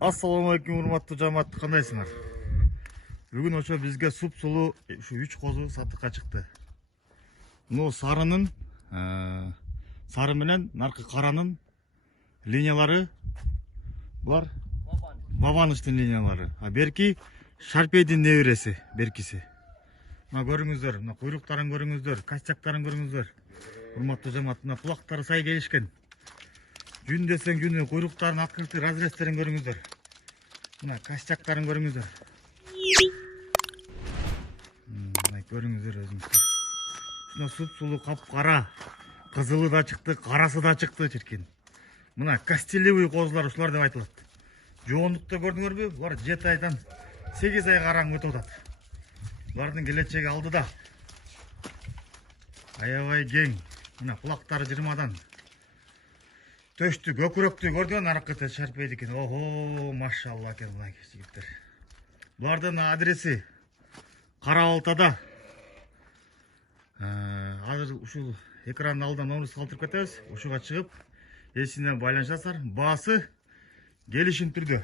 Assalamu алейкум, урматтуу жамаат, кандайсыңар? Бүгүн ошо бизге суп-сулуу ушу 3 козу сатыкка чыкты. Мына сары менен наркы каранын линиялары булар Бабаныштын линиялары. А берки Шарпейдин небереси, беркиси. Мына көрүңүздөр, мына куйруктарын көрүңүздөр, кастяктарын көрүңүздөр. Урматтуу жамаат, мына кулактары сай келишкен. Жүн десең жүнү, куйруктарын акырты разрезтерин көрүңүздөр. Мына кастяктарын көрүңүздөр. Мына көрүңүздөр өзүңүздөр. Мына суп-сулуу капкара, кызылы да чыкты, карасы да чыкты чиркин. Мына кастелевый козулар ушулар деп айтылат. Жоондукта көрдүңөрбү? Булар 7 айдан 8 ай караң өтүп атат. Булардын келечеги алдыда. Аябай кең. Мына кулактары 20дан. Төштү, көкүрөктү көрдүң аракы Шарпейди экен. Охо, машалла экен мына жигиттер. Булардын адреси Кара Балтада. Азыр ушул экрандын алдына номерди калтырып кетебиз. Ушуга чыгып, эсинен байланышасыздар. Баасы келишим түрдө.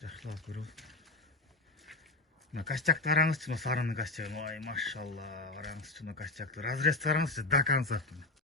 Жакшылап көрөбүз. Мына кастякты караңызчы, мына сарынын кастягын. Ой, машалла, караңызчы мына кастякты. Разрез караңызчы до конца.